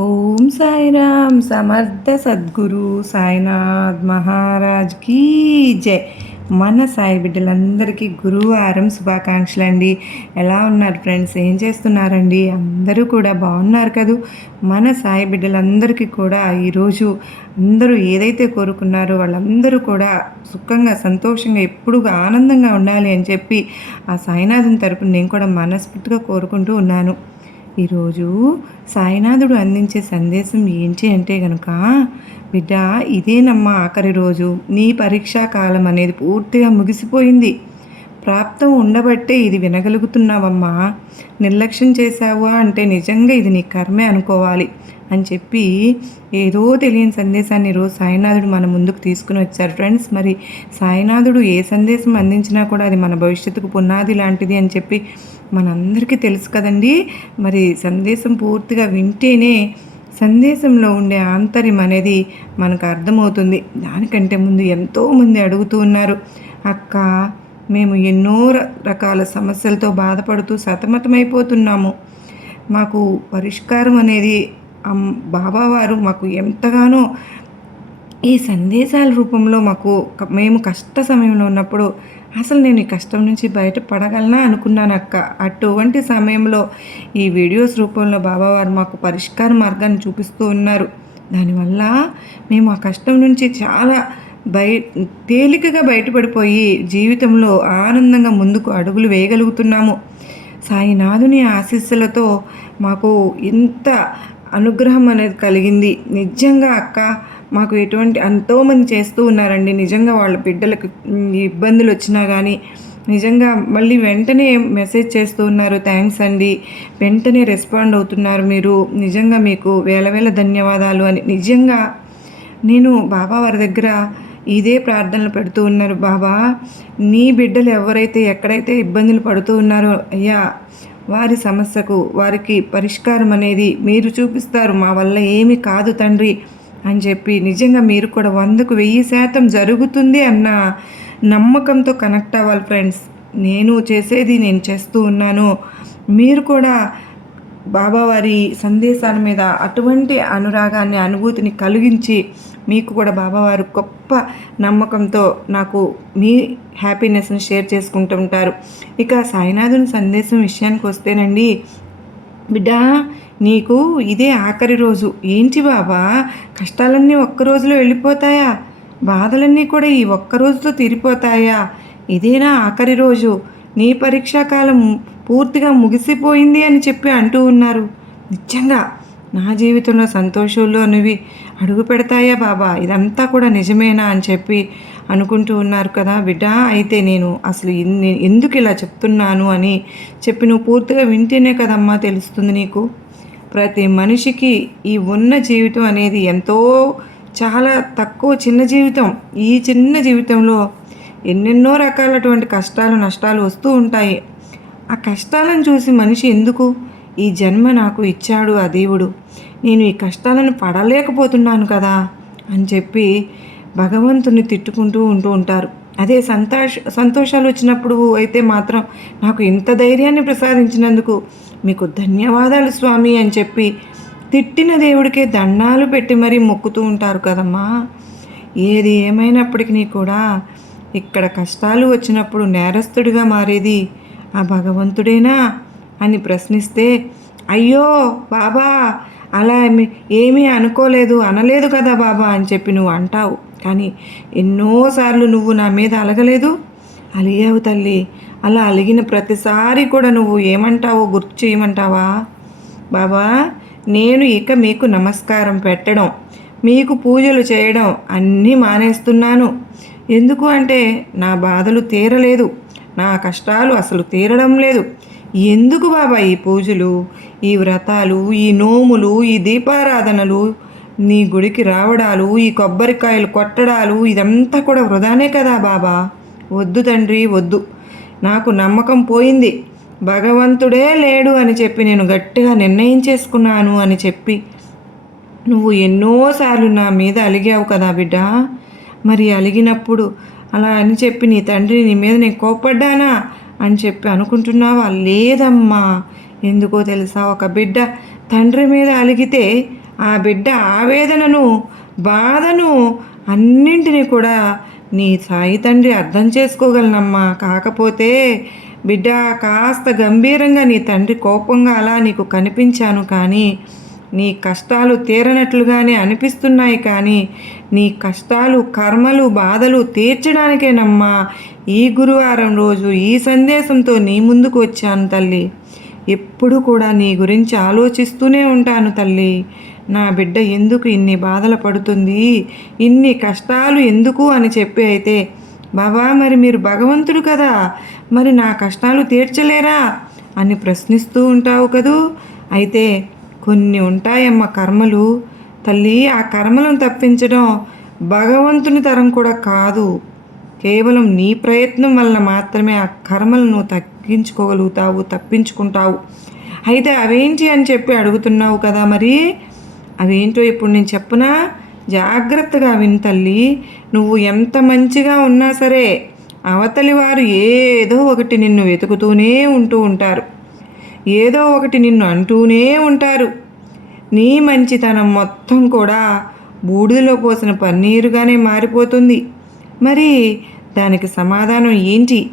ఓం సాయిరామ్ సమర్థ సద్గురు సాయినాథ్ మహారాజ్ కీ జై. మన సాయి బిడ్డలందరికీ గురువారం శుభాకాంక్షలు అండి ఎలా ఉన్నారు ఫ్రెండ్స్? ఏం చేస్తున్నారండి? అందరూ కూడా బాగున్నారు కదూ? మన సాయి బిడ్డలందరికీ కూడా ఈరోజు అందరూ ఏదైతే కోరుకున్నారో వాళ్ళందరూ కూడా సుఖంగా సంతోషంగా ఎప్పుడు ఆనందంగా ఉండాలి అని చెప్పి ఆ సాయినాథం తరపున నేను కూడా మనస్ఫూర్తిగా కోరుకుంటూ ఉన్నాను. ఈరోజు సాయినాథుడు అందించే సందేశం ఏంటి అంటే కనుక బిడ్డ ఇదేనమ్మా ఆఖరి రోజు. నీ పరీక్షా కాలం అనేది పూర్తిగా ముగిసిపోయింది. ప్రాప్తం ఉండబట్టే ఇది వినగలుగుతున్నావమ్మా. నిర్లక్ష్యం చేశావా అంటే నిజంగా ఇది నీ కర్మే అనుకోవాలి అని చెప్పి ఏదో తెలియని సందేశాన్ని ఈరోజు సాయినాథుడు మన ముందుకు తీసుకుని వచ్చారు. ఫ్రెండ్స్ మరి సాయినాథుడు ఏ సందేశం అందించినా కూడా అది మన భవిష్యత్తుకు పునాది లాంటిది అని చెప్పి మనందరికీ తెలుసు కదండి. మరి సందేశం పూర్తిగా వింటేనే సందేశంలో ఉండే ఆంతర్యం అనేది మనకు అర్థమవుతుంది. దానికంటే ముందు ఎంతోమంది అడుగుతూ ఉన్నారు. అక్క మేము ఎన్నో రకాల సమస్యలతో బాధపడుతూ సతమతమైపోతున్నాము. మాకు పరిష్కారం అనేది బాబావారు మాకు ఎంతగానో ఈ సందేశాల రూపంలో మాకు మేము కష్ట సమయంలో ఉన్నప్పుడు అసలు నేను ఈ కష్టం నుంచి బయటపడగలనా అనుకున్నాను అక్క. అటువంటి సమయంలో ఈ వీడియోస్ రూపంలో బాబావారు మాకు పరిష్కార మార్గాన్ని చూపిస్తూ ఉన్నారు. దానివల్ల మేము ఆ కష్టం నుంచి చాలా బయ తేలికగా బయటపడిపోయి జీవితంలో ఆనందంగా ముందుకు అడుగులు వేయగలుగుతున్నాము. సాయినాథుని ఆశీస్సులతో మాకు ఇంత అనుగ్రహం అనేది కలిగింది. నిజంగా అక్క మాకు ఎటువంటి ఎంతోమంది చేస్తూ ఉన్నారండి. నిజంగా వాళ్ళ బిడ్డలకు ఇబ్బందులు వచ్చినా కానీ నిజంగా మళ్ళీ వెంటనే మెసేజ్ చేస్తూ ఉన్నారు. థ్యాంక్స్ అండి. వెంటనే రెస్పాండ్ అవుతున్నారు మీరు. నిజంగా మీకు వేల వేల ధన్యవాదాలు అని. నిజంగా నేను బాబా వారి దగ్గర ఇదే ప్రార్థనలు పెడుతూ ఉన్నారు. బాబా నీ బిడ్డలు ఎవరైతే ఎక్కడైతే ఇబ్బందులు పడుతూ ఉన్నారో అయ్యా వారి సమస్యకు వారికి పరిష్కారం అనేది మీరు చూపిస్తారు. మా వల్ల ఏమి కాదు తండ్రి. అని చెప్పి నిజంగా మీరు కూడా వందకు వెయ్యి శాతం జరుగుతుంది అన్న నమ్మకంతో కనెక్ట్ అవ్వాలి ఫ్రెండ్స్. నేను చేసేది నేను చేస్తూ ఉన్నాను. మీరు కూడా బాబావారి సందేశాల మీద అటువంటి అనురాగాన్ని అనుభూతిని కలిగించి మీకు కూడా బాబావారు గొప్ప నమ్మకంతో నాకు మీ హ్యాపీనెస్ని షేర్ చేసుకుంటుంటారు ఇక సాయినాథుని సందేశం విషయానికి వస్తేనండి బిడ్డ నీకు ఇదే ఆఖరి రోజు. ఏంటి బాబా? కష్టాలన్నీ ఒక్క రోజులో వెళ్ళిపోతాయా? బాధలన్నీ కూడా ఈ ఒక్క రోజుతో తీరిపోతాయా? ఇదేనా ఆఖరి రోజు? నీ పరీక్షాకాలం పూర్తిగా ముగిసిపోయింది అని చెప్పి అంటూ ఉన్నారు. నిజంగా? నా జీవితంలో సంతోషంలో అనేవి అడుగు పెడతాయా బాబా? ఇదంతా కూడా నిజమేనా అని చెప్పి అనుకుంటూ ఉన్నారు కదా బిడ్డ. అయితే నేను అసలు ఎందుకు ఇలా చెప్తున్నాను అని చెప్పి నువ్వు పూర్తిగా వింటేనే కదమ్మా తెలుస్తుంది నీకు. ప్రతి మనిషికి ఈ ఉన్న జీవితం అనేది ఎంతో చాలా తక్కువ చిన్న జీవితం. ఈ చిన్న జీవితంలో ఎన్నెన్నో రకాలటువంటి కష్టాలు నష్టాలు వస్తూ ఉంటాయి. ఆ కష్టాలను చూసి మనిషి ఎందుకు? ఈ జన్మ నాకు ఇచ్చాడు ఆ దేవుడు. నేను ఈ కష్టాలను పడలేకపోతున్నాను కదా అని చెప్పి భగవంతుని తిట్టుకుంటూ ఉంటూ ఉంటారు. అదే సంతోష సంతోషాలు వచ్చినప్పుడు అయితే మాత్రం నాకు ఇంత ధైర్యాన్ని ప్రసాదించినందుకు మీకు ధన్యవాదాలు స్వామి అని చెప్పి తిట్టిన దేవుడికే దండాలు పెట్టి మరీ మొక్కుతూ ఉంటారు కదమ్మా. ఏది ఏమైనప్పటికీ కూడా ఇక్కడ కష్టాలు వచ్చినప్పుడు నేరస్తుడిగా మారేది ఆ భగవంతుడేనా అని ప్రశ్నిస్తే అయ్యో బాబా అలా ఏమీ అనుకోలేదు అనలేదు కదా బాబా అని చెప్పి నువ్వు అంటావు. కానీ ఎన్నోసార్లు నువ్వు నా మీద అలగలేదు. అలిగావు తల్లి. అలా అలిగిన ప్రతిసారి కూడా నువ్వు ఏమంటావో గుర్తు చేయమంటావా? బాబా నేను ఇక మీకు నమస్కారం పెట్టడం మీకు పూజలు చేయడం అన్నీ మానేస్తున్నాను. ఎందుకు అంటే నా బాధలు తీరలేదు నా కష్టాలు అసలు తీరడం లేదు. ఎందుకు బాబా ఈ పూజలు ఈ వ్రతాలు ఈ నోములు ఈ దీపారాధనలు నీ గుడికి రావడాలు ఈ కొబ్బరికాయలు కొట్టడాలు ఇదంతా కూడా వృధానే కదా బాబా? వద్దు తండ్రి వద్దు. నాకు నమ్మకం పోయింది. భగవంతుడే లేడు అని చెప్పి నేను గట్టిగా నిర్ణయం చేసుకున్నాను అని చెప్పి. నువ్వు ఎన్నోసార్లు నా మీద అలిగావు కదా బిడ్డ. మరి అలిగినప్పుడు అలా అని చెప్పి నీ తండ్రి నీ మీద నేను కోప్పడ్డానా అని చెప్పి అనుకుంటున్నావా? లేదమ్మా. ఎందుకో తెలుసా? ఒక బిడ్డ తండ్రి మీద అలిగితే ఆ బిడ్డ ఆవేదనను బాధను అన్నింటినీ కూడా నీ సాయి తండ్రి అర్థం చేసుకోగలనమ్మా. కాకపోతే బిడ్డ కాస్త గంభీరంగా నీ తండ్రి కోపంగా అలా నీకు కనిపించాను కానీ నీ కష్టాలు తీరనట్లుగానే అనిపిస్తున్నాయి కానీ నీ కష్టాలు కర్మలు బాధలు తీర్చడానికేనమ్మా. ఈ గురువారం రోజు ఈ సందేశంతో నీ ముందుకు వచ్చాను తల్లి. ఎప్పుడు కూడా నీ గురించి ఆలోచిస్తూనే ఉంటాను తల్లి. నా బిడ్డ ఎందుకు ఇన్ని బాధలు పడుతుంది? ఇన్ని కష్టాలు ఎందుకు అని చెప్పి అయితే బాబా మరి మీరు భగవంతుడు కదా మరి నా కష్టాలు తీర్చలేరా? అని ప్రశ్నిస్తూ ఉంటావు కదూ? అయితే కొన్ని ఉంటాయమ్మ కర్మలు. తల్లి ఆ కర్మలను తప్పించడం భగవంతుని తరం కూడా కాదు. కేవలం నీ ప్రయత్నం వలన మాత్రమే ఆ కర్మలను తగ్గించుకోగలుగుతావు తప్పించుకుంటావు. అయితే అవేంటి అని చెప్పి అడుగుతున్నావు కదా మరి? అవేంటో ఇప్పుడు నేను చెప్పనా? జాగ్రత్తగా విని తల్లి. నువ్వు ఎంత మంచిగా ఉన్నా సరే అవతలి వారు ఏదో ఒకటి నిన్ను వెతుకుతూనే ఉంటూ ఉంటారు. ఏదో ఒకటి నిన్ను అంటూనే ఉంటారు. నీ మంచితనం మొత్తం కూడా బూడిదలో పోసిన పన్నీరుగానే మారిపోతుంది. మరి దానికి సమాధానం ఏంటి?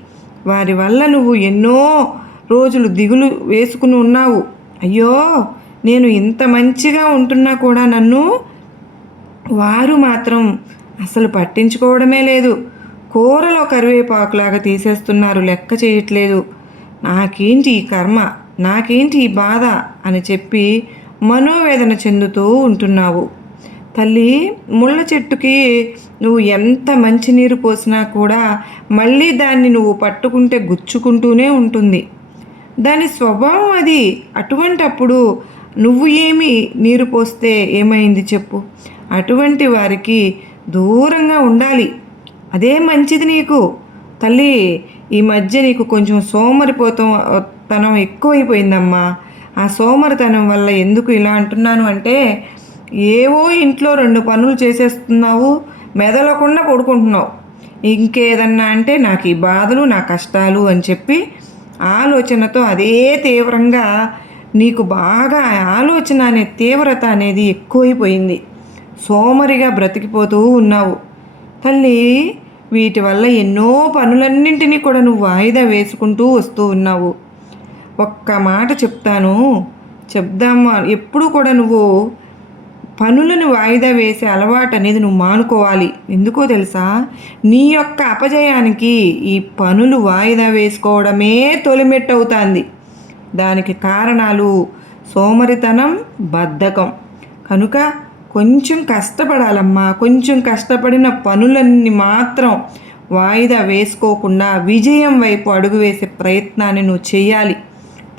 వారి వల్ల నువ్వు ఎన్నో రోజులు దిగులు వేసుకుని ఉన్నావు. అయ్యో! నేను ఇంత మంచిగా ఉంటున్నా కూడా నన్ను వారు మాత్రం అసలు పట్టించుకోవడమే లేదు. కూరలో కరివేపాకులాగా తీసేస్తున్నారు లెక్క చేయట్లేదు. నాకేంటి ఈ కర్మ? నాకేంటి ఈ బాధ? అని చెప్పి మనోవేదన చెందుతూ ఉంటున్నావు. తల్లి ముళ్ళ చెట్టుకి నువ్వు ఎంత మంచినీరు పోసినా కూడా మళ్ళీ దాన్ని నువ్వు పట్టుకుంటే గుచ్చుకుంటూనే ఉంటుంది. దాని స్వభావం అది. అటువంటప్పుడు నువ్వు ఏమి నీరు పోస్తే ఏమైంది చెప్పు. అటువంటి వారికి దూరంగా ఉండాలి. అదే మంచిది నీకు. తల్లి ఈ మధ్య నీకు కొంచెం సోమరిపోతం తనం ఎక్కువైపోయిందమ్మా. ఆ సోమరితనం వల్ల ఎందుకు ఇలా అంటున్నాను అంటే ఏవో ఇంట్లో రెండు పనులు చేసేస్తున్నావు మెదలకుండా పడుకుంటున్నావు. ఇంకేదన్నా అంటే నాకు ఈ బాధలు నా కష్టాలు అని చెప్పి ఆలోచనతో అదే తీవ్రంగా నీకు బాగా ఆలోచన అనే తీవ్రత అనేది ఎక్కువైపోయింది. సోమరిగా బ్రతికిపోతూ ఉన్నావు. తల్లి వీటి వల్ల ఎన్నో పనులన్నింటినీ కూడా నువ్వు వాయిదా వేసుకుంటూ వస్తూ ఉన్నావు. ఒక్క మాట చెప్తాను. చెప్దామా? ఎప్పుడు కూడా నువ్వు పనులను వాయిదా వేసే అలవాటు అనేది నువ్వు మానుకోవాలి. ఎందుకో తెలుసా? నీ యొక్క అపజయానికి ఈ పనులు వాయిదా వేసుకోవడమే తొలిమెట్టు అవుతుంది. దానికి కారణాలు సోమరితనం బద్ధకం. కనుక కొంచెం కష్టపడాలమ్మా. కొంచెం కష్టపడిన పనులన్నీ మాత్రం వాయిదా వేసుకోకుండా విజయం వైపు అడుగు వేసే ప్రయత్నాన్ని నువ్వు చేయాలి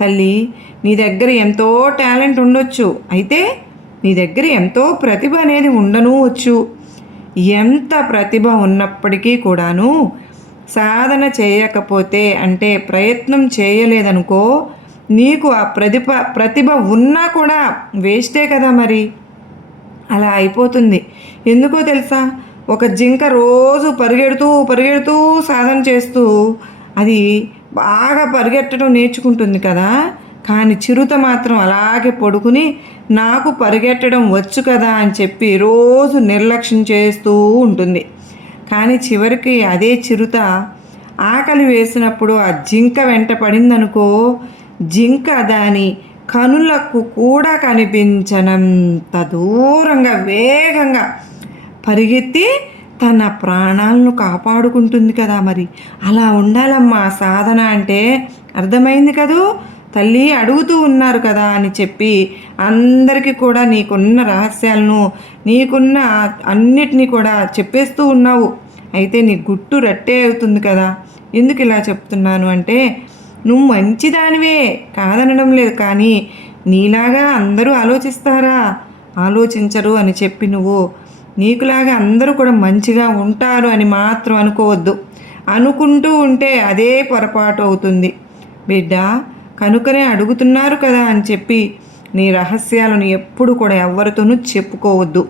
తల్లి నీ దగ్గర ఎంతో టాలెంట్ ఉండొచ్చు. అయితే నీ దగ్గర ఎంతో ప్రతిభ అనేది ఉండను వచ్చు. ఎంత ప్రతిభ ఉన్నప్పటికీ కూడాను సాధన చేయకపోతే అంటే ప్రయత్నం చేయలేదనుకో నీకు ఆ ప్రతిభ ప్రతిభ ఉన్నా కూడా వేస్టే కదా మరి. అలా అయిపోతుంది. ఎందుకో తెలుసా? ఒక జింక రోజు పరిగెడుతూ పరిగెడుతూ సాధన చేస్తూ అది బాగా పరిగెట్టడం నేర్చుకుంటుంది కదా. కానీ చిరుత మాత్రం అలాగే పడుకుని నాకు పరిగెట్టడం వచ్చు కదా అని చెప్పి రోజు నిర్లక్ష్యం చేస్తూ ఉంటుంది. కానీ చివరికి అదే చిరుత ఆకలి వేసినప్పుడు ఆ జింక వెంట పడిందనుకో జింక దాని కనులకు కూడా కనిపించనంత దూరంగా వేగంగా పరిగెత్తి తన ప్రాణాలను కాపాడుకుంటుంది కదా మరి. అలా ఉండాలమ్మా సాధన అంటే అర్థమైంది కదూ? తల్లి అడుగుతూ ఉన్నారు కదా అని చెప్పి అందరికీ కూడా నీకున్న రహస్యాలను నీకున్న అన్నిటినీ కూడా చెప్పేస్తూ ఉన్నావు. అయితే నీ గుట్టు రట్టే అవుతుంది కదా. ఎందుకు ఇలా చెప్తున్నాను అంటే నువ్వు మంచిదానివే కాదనడం లేదు కానీ నీలాగా అందరూ ఆలోచిస్తారా? ఆలోచించరు అని చెప్పి నువ్వు నీకులాగా అందరూ కూడా మంచిగా ఉంటారు అని మాత్రం అనుకోవద్దు. అనుకుంటూ ఉంటే అదే పొరపాటు అవుతుంది. బిడ్డ కనుకనే అడుగుతున్నారు కదా అని చెప్పి నీ రహస్యాలను ఎప్పుడు కూడా ఎవరితోనూ చెప్పుకోవద్దు.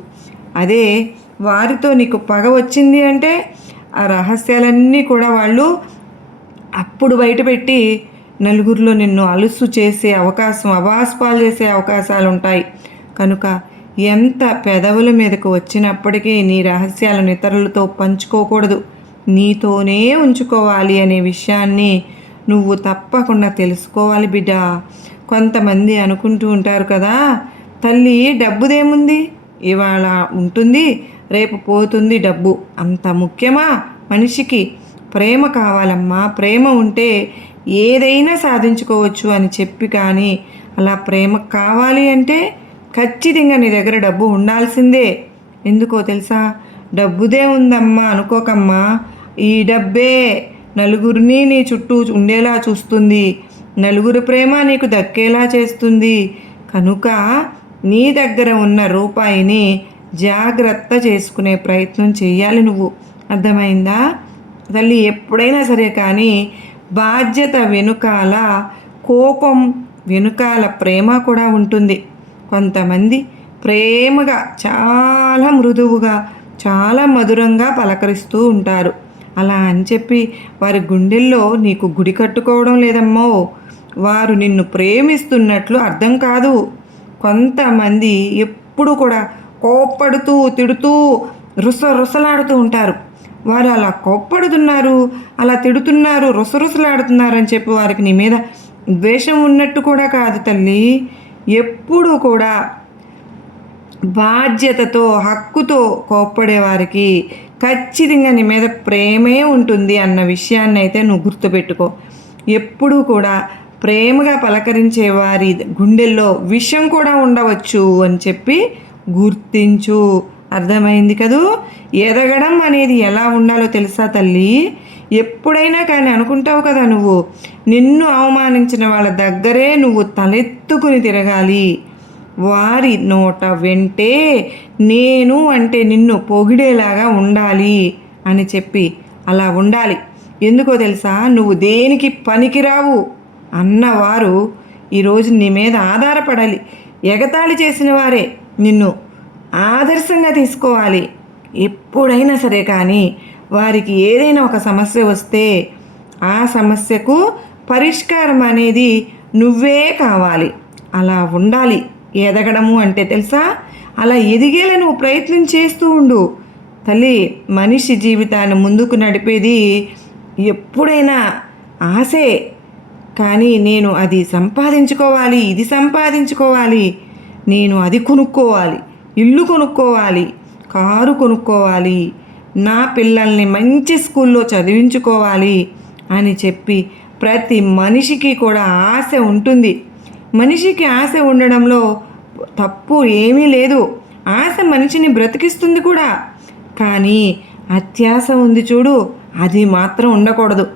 అదే వారితో నీకు పగ వచ్చింది అంటే ఆ రహస్యాలన్నీ కూడా వాళ్ళు అప్పుడు బయటపెట్టి నలుగురిలో నిన్ను అలుసు చేసే అవకాశం అవాస్పాలు చేసే అవకాశాలు ఉంటాయి కనుక ఎంత పెదవుల మీదకు వచ్చినప్పటికీ నీ రహస్యాలను ఇతరులతో పంచుకోకూడదు. నీతోనే ఉంచుకోవాలి అనే విషయాన్ని నువ్వు తప్పకుండా తెలుసుకోవాలి బిడ్డ. కొంతమంది అనుకుంటూ ఉంటారు కదా తల్లి డబ్బుదేముంది? ఇవాళ ఉంటుంది రేపు పోతుంది డబ్బు. అంత ముఖ్యమా మనిషికి? ప్రేమ కావాలమ్మా ప్రేమ ఉంటే ఏదైనా సాధించుకోవచ్చు అని చెప్పి కానీ అలా ప్రేమ కావాలి అంటే ఖచ్చితంగా నీ దగ్గర డబ్బు ఉండాల్సిందే. ఎందుకో తెలుసా? డబ్బుదే ఉందమ్మా అనుకోకమ్మా. ఈ డబ్బే నలుగురిని నీ చుట్టూ ఉండేలా చూస్తుంది. నలుగురి ప్రేమ నీకు దక్కేలా చేస్తుంది. కనుక నీ దగ్గర ఉన్న రూపాయిని జాగ్రత్త చేసుకునే ప్రయత్నం చేయాలి నువ్వు. అర్థమైందా? తల్లి ఎప్పుడైనా సరే కానీ బాధ్యత వెనుకాల కోపం వెనుకాల ప్రేమ కూడా ఉంటుంది. కొంతమంది ప్రేమగా చాలా మృదువుగా చాలా మధురంగా పలకరిస్తూ ఉంటారు. అలా అని చెప్పి వారి గుండెల్లో నీకు గుడి కట్టుకోవడం లేదమ్మో వారు నిన్ను ప్రేమిస్తున్నట్లు అర్థం కాదు. కొంతమంది ఎప్పుడు కూడా కోప్పడుతూ తిడుతూ రుస రుసలాడుతూ ఉంటారు. వారు అలా కోప్పడుతున్నారు అలా తిడుతున్నారు రుసరుసలాడుతున్నారు అని చెప్పి వారికి నీ మీద ద్వేషం ఉన్నట్టు కూడా కాదు తల్లి. ఎప్పుడూ కూడా బాధ్యతతో హక్కుతో కోప్పడే వారికి ఖచ్చితంగా నీ మీద ప్రేమే ఉంటుంది అన్న విషయాన్ని అయితే నువ్వు గుర్తుపెట్టుకో. ఎప్పుడూ కూడా ప్రేమగా పలకరించే వారి గుండెల్లో విషం కూడా ఉండవచ్చు అని చెప్పి గుర్తించు. అర్థమైంది కదూ? ఎదగడం అనేది ఎలా ఉండాలో తెలుసా తల్లి? ఎప్పుడైనా కానీ అనుకుంటావు కదా నువ్వు? నిన్ను అవమానించిన వాళ్ళ దగ్గరే నువ్వు తలెత్తుకుని తిరగాలి. వారి నోట వెంటే నేను అంటే నిన్ను పొగిడేలాగా ఉండాలి అని చెప్పి అలా ఉండాలి. ఎందుకో తెలుసా? నువ్వు దేనికి పనికిరావు? అన్నవారు ఈరోజు నీ మీద ఆధారపడాలి. ఎగతాళి చేసిన వారే నిన్ను. ఆదర్శంగా తీసుకోవాలి. ఎప్పుడైనా సరే కానీ వారికి ఏదైనా ఒక సమస్య వస్తే ఆ సమస్యకు పరిష్కారం అనేది నువ్వే కావాలి. అలా ఉండాలి. ఎదగడము అంటే తెలుసా? అలా ఎదిగేలా నువ్వు ప్రయత్నం చేస్తూ ఉండు. తల్లి మనిషి జీవితాన్ని ముందుకు నడిపేది ఎప్పుడైనా ఆశే. కానీ నేను అది సంపాదించుకోవాలి ఇది సంపాదించుకోవాలి నేను అది కొనుక్కోవాలి. ఇల్లు కొనుక్కోవాలి కారు కొనుక్కోవాలి నా పిల్లల్ని మంచి స్కూల్లో చదివించుకోవాలి అని చెప్పి ప్రతి మనిషికి కూడా ఆశ ఉంటుంది. మనిషికి ఆశ ఉండడంలో తప్పు ఏమీ లేదు. ఆశ మనిషిని బ్రతికిస్తుంది కూడా. కానీ అత్యాశ ఉంది చూడు అది మాత్రం ఉండకూడదు.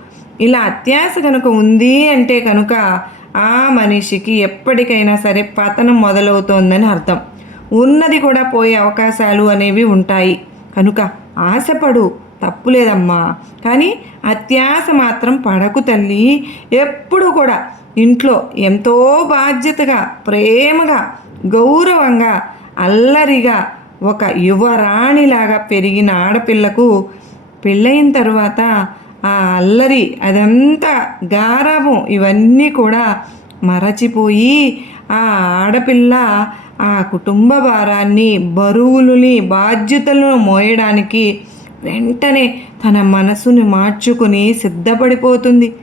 ఇలా అత్యాశ కనుక ఉంది అంటే కనుక ఆ మనిషికి ఎప్పటికైనా సరే పతనం మొదలవుతోందని అర్థం. ఉన్నది కూడా పోయే అవకాశాలు అనేవి ఉంటాయి. కనుక ఆశపడు తప్పులేదమ్మా కానీ అత్యాశ మాత్రం పడకు తల్లి. ఎప్పుడు కూడా ఇంట్లో ఎంతో బాధ్యతగా ప్రేమగా గౌరవంగా అల్లరిగా ఒక యువరాణిలాగా పెరిగిన ఆడపిల్లకు పెళ్ళయిన తర్వాత ఆ అల్లరి అదంతా గారాభం ఇవన్నీ కూడా మరచిపోయి ఆ ఆడపిల్ల ఆ కుటుంబ భారాన్ని బరువులని బాధ్యతలను మోయడానికి వెంటనే తన మనసుని మార్చుకుని సిద్ధపడిపోతుంది.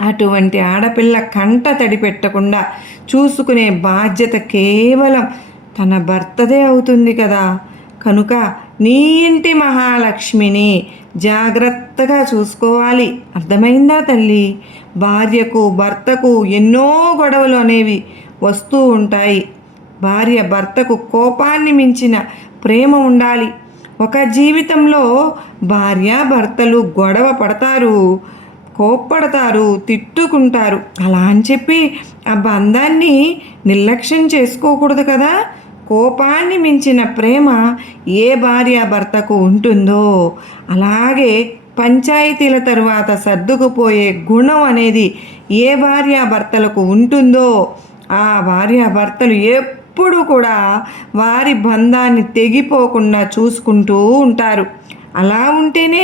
అటువంటి ఆడపిల్ల కంట తడి పెట్టకుండా చూసుకునే బాధ్యత కేవలం తన భర్తదే అవుతుంది కదా. కనుక నీ ఇంటి మహాలక్ష్మిని జాగ్రత్తగా చూసుకోవాలి. అర్థమైందా తల్లి? భార్యకు భర్తకు ఎన్నో గొడవలు అనేవి వస్తూ ఉంటాయి. భార్య భర్తకు కోపాన్ని మించిన ప్రేమ ఉండాలి. ఒక జీవితంలో భార్య భర్తలు గొడవ పడతారు కోప్పడతారు తిట్టుకుంటారు. అలా అని చెప్పి ఆ బంధాన్ని నిర్లక్ష్యం చేసుకోకూడదు కదా? కోపాన్ని మించిన ప్రేమ ఏ భార్య భర్తకు ఉంటుందో అలాగే పంచాయతీల తరువాత సర్దుకుపోయే గుణం అనేది ఏ భార్యాభర్తలకు ఉంటుందో ఆ భార్యాభర్తలు ఎప్పుడు కూడా వారి బంధాన్ని తెగిపోకుండా చూసుకుంటూ ఉంటారు. అలా ఉంటేనే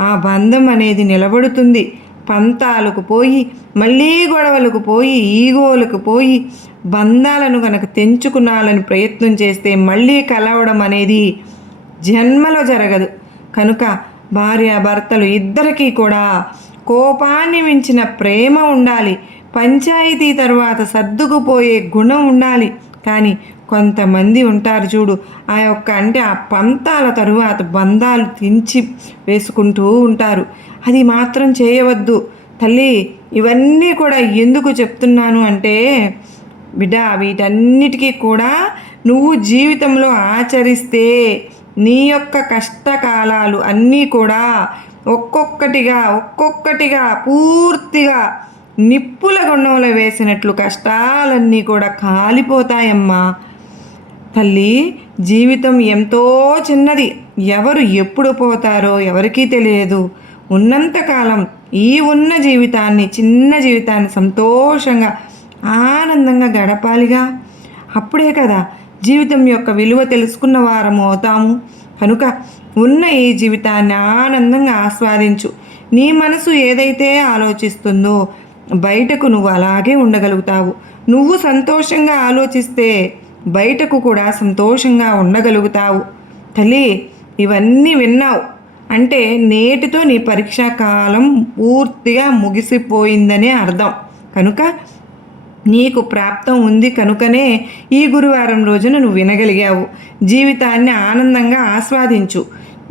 ఆ బంధం అనేది నిలబడుతుంది. పంతాలకు పోయి మళ్ళీ గొడవలకు పోయి ఈగోలకు పోయి బంధాలను కనుక తెంచుకునాలని ప్రయత్నం చేస్తే మళ్ళీ కలవడం అనేది జన్మలో జరగదు. కనుక భార్య భర్తలు ఇద్దరికీ కూడా కోపాన్ని మించిన ప్రేమ ఉండాలి. పంచాయతీ తర్వాత సర్దుకుపోయే గుణం ఉండాలి. కానీ కొంతమంది ఉంటారు చూడు ఆ యొక్క అంటే ఆ పంతాల తరువాత బంధాలు తెంచి వేసుకుంటూ ఉంటారు. అది మాత్రం చేయవద్దు. తల్లి ఇవన్నీ కూడా ఎందుకు చెప్తున్నాను అంటే బిడ్డ వీటన్నిటికీ కూడా నువ్వు జీవితంలో ఆచరిస్తే నీ యొక్క కష్టకాలాలు అన్నీ కూడా ఒక్కొక్కటిగా ఒక్కొక్కటిగా పూర్తిగా నిప్పుల గుండంలో వేసినట్లు కష్టాలన్నీ కూడా కాలిపోతాయమ్మా. తల్లి జీవితం ఎంతో చిన్నది. ఎవరు ఎప్పుడు పోతారో ఎవరికీ తెలియదు. ఉన్నంతకాలం ఈ ఉన్న జీవితాన్ని చిన్న జీవితాన్ని సంతోషంగా ఆనందంగా గడపాలిగా. అప్పుడే కదా జీవితం యొక్క విలువ తెలుసుకున్న వారము అవుతాము. కనుక ఉన్న ఈ జీవితాన్ని ఆనందంగా ఆస్వాదించు. నీ మనసు ఏదైతే ఆలోచిస్తుందో బయటకు నువ్వు అలాగే ఉండగలుగుతావు. నువ్వు సంతోషంగా ఆలోచిస్తే బయటకు కూడా సంతోషంగా ఉండగలుగుతావు. తల్లి ఇవన్నీ విన్నావు. అంటే నేటితో నీ పరీక్షా కాలం పూర్తిగా ముగిసిపోయిందనే అర్థం. కనుక నీకు ప్రాప్తం ఉంది కనుకనే ఈ గురువారం రోజున నువ్వు వినగలిగావు. జీవితాన్ని ఆనందంగా ఆస్వాదించు.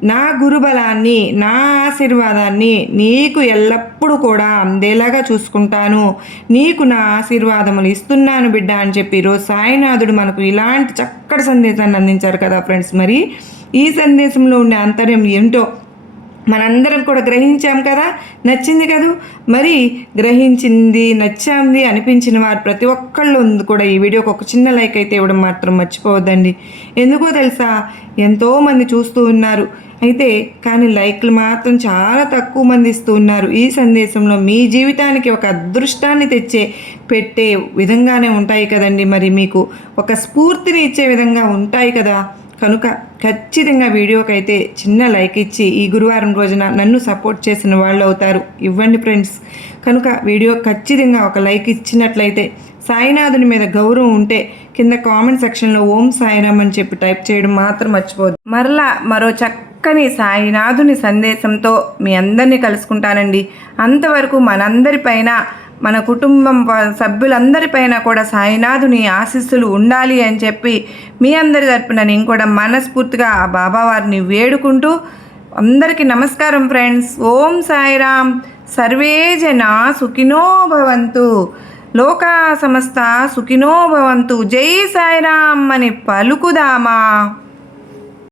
నా గురుబలాన్ని నా ఆశీర్వాదాన్ని నీకు ఎల్లప్పుడూ కూడా అందేలాగా చూసుకుంటాను. నీకు నా ఆశీర్వాదములు ఇస్తున్నాను బిడ్డ అని చెప్పి ఈరోజు సాయినాథుడు మనకు ఇలాంటి చక్కటి సందేశాన్ని అందించారు కదా ఫ్రెండ్స్. మరి ఈ సందేశంలో ఉండే అంతర్యం ఏంటో మనందరం కూడా గ్రహించాం కదా? నచ్చింది కదూ? మరి గ్రహించింది నచ్చింది అనిపించిన వారు ప్రతి ఒక్కళ్ళు ఉంది కూడా ఈ వీడియోకి ఒక చిన్న లైక్ అయితే ఇవ్వడం మాత్రం మర్చిపోవద్దండి. ఎందుకో తెలుసా? ఎంతోమంది చూస్తూ ఉన్నారు. అయితే కానీ లైక్లు మాత్రం చాలా తక్కువ మంది ఇస్తూ ఉన్నారు. ఈ సందేశంలో మీ జీవితానికి ఒక అదృష్టాన్ని తెచ్చే పెట్టే విధంగానే ఉంటాయి కదండి. మరి మీకు ఒక స్ఫూర్తిని ఇచ్చే విధంగా ఉంటాయి కదా. కనుక ఖచ్చితంగా వీడియోకి అయితే చిన్న లైక్ ఇచ్చి ఈ గురువారం రోజున నన్ను సపోర్ట్ చేసిన వాళ్ళు అవుతారు. ఇవ్వండి ఫ్రెండ్స్. కనుక వీడియో ఖచ్చితంగా ఒక లైక్ ఇచ్చినట్లయితే సాయినాథుని మీద గౌరవం ఉంటే కింద కామెంట్ సెక్షన్లో ఓం సాయిరామ్ అని చెప్పి టైప్ చేయడం మాత్రం మర్చిపోదు మరలా మరో చక్కని సాయినాథుని సందేశంతో మీ అందరినీ కలుసుకుంటానండి. అంతవరకు మనందరిపైన మన కుటుంబం ప- సభ్యులందరిపైన కూడా సాయినాథుని ఆశీస్సులు ఉండాలి అని చెప్పి మీ అందరి తరపున నేను కూడా మనస్ఫూర్తిగా ఆ బాబావారిని వేడుకుంటూ అందరికీ నమస్కారం ఫ్రెండ్స్. ఓం సాయిరామ్. సర్వే జన సుఖినో భవంతు. లోకా సమస్త సుఖినో భవంతు. జై సాయిరామ్ అని పలుకుదామా?